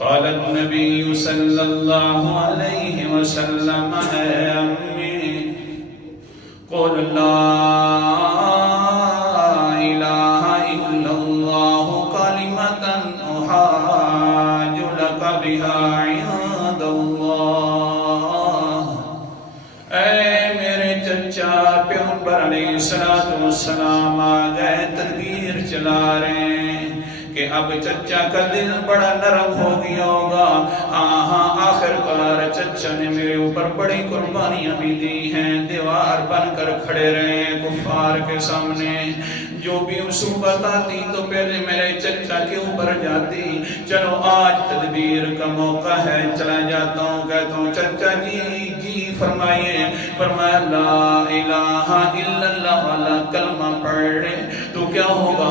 قال النبي صلى الله عليه وسلم اے امی قل لا الہ الا اللہ کلمۃ احاج لک بها عند اللہ۔ اے میرے چچا پیغمبر علیہ السلام آ گئے، تدبیر چلا رہے ہیں کہ اب چچا کا دل بڑا نرم ہو گیا ہوگا۔ ہاں آخر کار چچا نے میرے اوپر بڑی قربانیاں بھی دی ہیں، دیوار بن کر کھڑے رہے ہیں کفار کے سامنے۔ جو بھی مصیبت آتی تو پہلے میرے چچا کے اوپر جاتی۔ چلو آج تدبیر کا موقع ہے، چلا جاتا ہوں، کہتا ہوں چچا جی فرمائیے۔ فرمایا لا الہ الا اللہ والا کلمہ پڑھ لے تو کیا ہوگا؟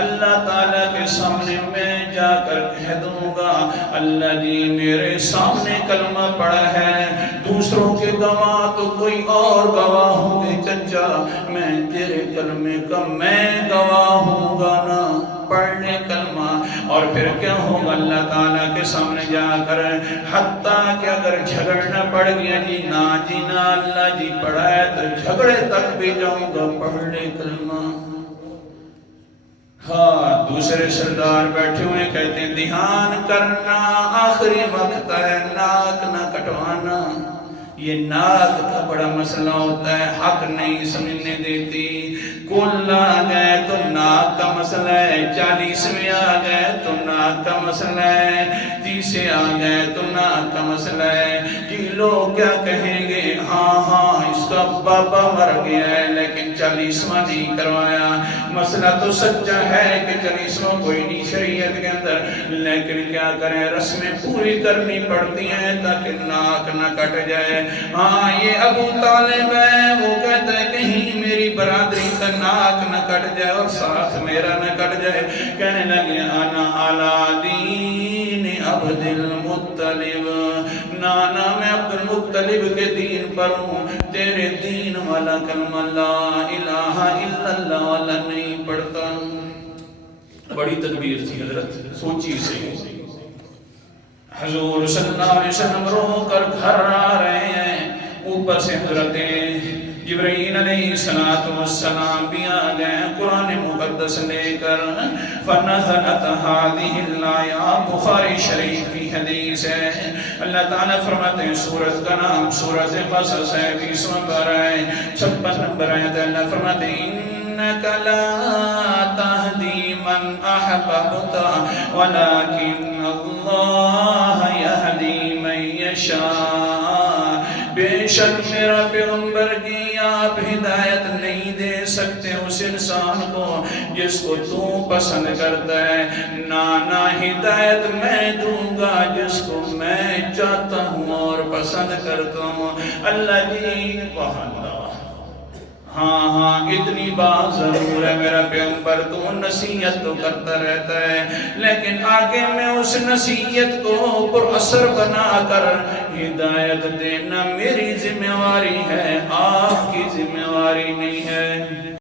اللہ تعالیٰ کے سامنے میں جا کر کہہ دوں گا اللہ جی میرے سامنے کلمہ پڑھا ہے، دوسروں کے گواہ تو کوئی اور گواہ ہوں گے، چچا میں تیرے کلمے کا میں گواہ ہوں گا نا، پڑھنے کلمہ۔ اور پھر کیا ہوگا اللہ تعالیٰ کے سامنے جا کر، حتیٰ کہ اگر جھگڑنا پڑ گیا جی نا اللہ جی پڑھا ہے تو جھگڑے تک بھی جاؤں گا، پڑھنے کلمہ۔ ہاں دوسرے سردار بیٹھے ہوئے کہتے ہیں دھیان کرنا، آخری وقت ہے، ناک نہ کٹوانا۔ یہ ناک کا بڑا مسئلہ ہوتا ہے، حق نہیں سمجھنے دیتی۔ کل آ گئے تو ناک کا مسئلہ ہے، 40ویں آ گئے تو ناک کا مسئلہ ہے، 30 آ گئے تو ناک کا مسئلہ ہے۔ جی لوگ کیا کہیں گے؟ ہاں اس کا بابا مر گیا ہے لیکن 40واں نہیں کروایا۔ مسئلہ تو سچا ہے کہ 40واں کوئی نہیں شریعت کے اندر، لیکن کیا کریں رسمیں پوری کرنی پڑتی ہیں تاکہ ناک نہ کٹ جائے۔ ہاں یہ ابو طالب ہے، وہ کہتا ہے کہیں میری برادری کا ناک نہ کٹ جائے اور ساتھ میرا نہ کٹ جائے۔ کہنے لگے انا علی دین عبد المطلب، نانا میں عبد المطلب کے دین پر ہوں، تیرے دین والا کلمہ لا الہ الا اللہ والا نہیں پڑھتا۔ بڑی تدبیر تھی حضرت، سوچی سے حضور صلی اللہ علیہ وسلم رو کر گھر آ رہے ہیں، اوپر سے حضرت جبرائیل علیہ السلام بھی آ گئے قرآن مقدس لے کر۔ فنزلت هذه الآیہ، بخاری شریف کی حدیث ہے۔ اللہ تعالیٰ فرماتے ہیں سورت کا نام سورت قصص ہے، 20واں پارہ ہے، 56 نمبر آیت ہے۔ اللہ فرماتے ہیں انک لا تہدی من احببت ولکن اللہ یہدی من یشاء۔ بے شک میرا پیغمبر جی آپ ہدایت نہیں دے سکتے اس انسان کو جس کو تو پسند کرتا ہے، نانا ہدایت میں دوں گا جس کو میں چاہتا ہوں اور پسند کرتا ہوں۔ اللہ جی ہاں اتنی بات ضرور ہے میرا پیغمبر تو نصیحت تو کرتا رہتا ہے، لیکن آگے میں اس نصیحت کو پر اثر بنا کر ہدایت دینا میری ذمہ داری ہے، آپ کی ذمہ داری نہیں ہے۔